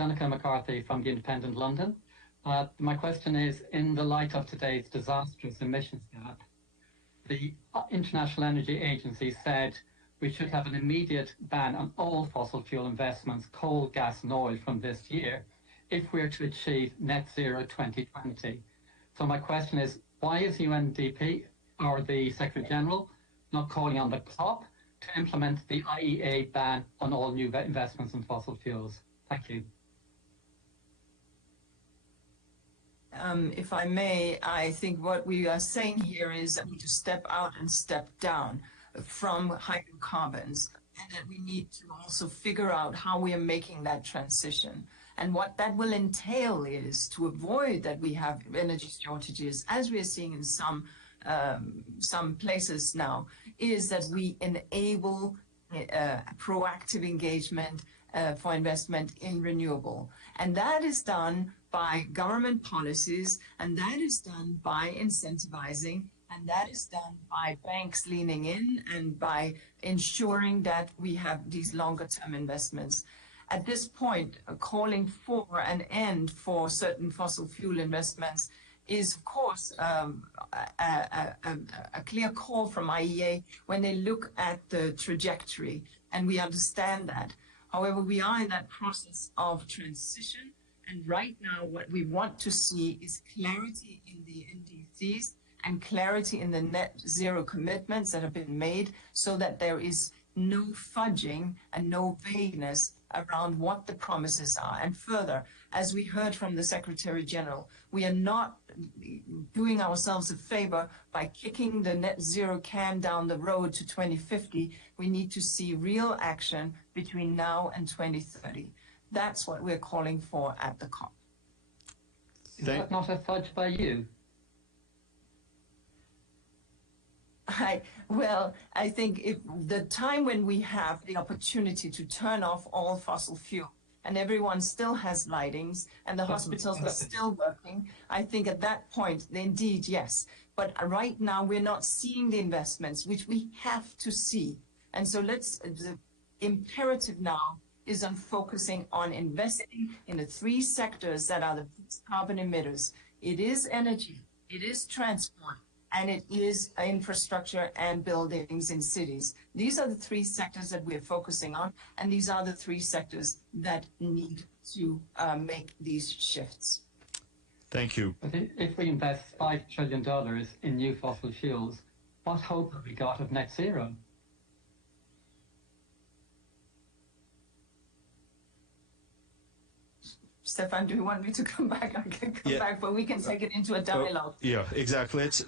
Danica McCarthy from The Independent London. My question is, in the light of today's disastrous emissions gap, the International Energy Agency said we should have an immediate ban on all fossil fuel investments, coal, gas and oil from this year, if we're to achieve net zero 2020. So my question is, why is UNDP or the Secretary General not calling on the COP to implement the IEA ban on all new investments in fossil fuels? Thank you. If I may, I think what we are saying here is that we need to step out and step down from hydrocarbons, and that we need to also figure out how we are making that transition. And what that will entail is to avoid that we have energy shortages, as we are seeing in some places now, is that we enable proactive engagement for investment in renewable. And that is done by government policies, and that is done by incentivizing, and that is done by banks leaning in and by ensuring that we have these longer term investments. At this point, calling for an end for certain fossil fuel investments is, of course, a clear call from IEA when they look at the trajectory, and we understand that. However, we are in that process of transition, and right now what we want to see is clarity in the NDCs and clarity in the net zero commitments that have been made, so that there is no fudging and no vagueness around what the promises are. And further, as we heard from the Secretary General, we are not doing ourselves a favor by kicking the net zero can down the road to 2050. We need to see real action between now and 2030. That's what we're calling for at the COP. Is that not a fudge by you? I think if the time when we have the opportunity to turn off all fossil fuel and everyone still has lightings and the hospitals are still working, I think at that point, indeed, yes. But right now, we're not seeing the investments, which we have to see. And so the imperative now is on focusing on investing in the three sectors that are the carbon emitters. It is energy, it is transport, and it is infrastructure and buildings in cities. These are the three sectors that we're focusing on, and these are the three sectors that need to make these shifts. Thank you. But if we invest $5 trillion in new fossil fuels, what hope have we got of net zero? Stefan, do you want me to come back? I can come back, but we can take it into a dialogue. Yeah, exactly. Let's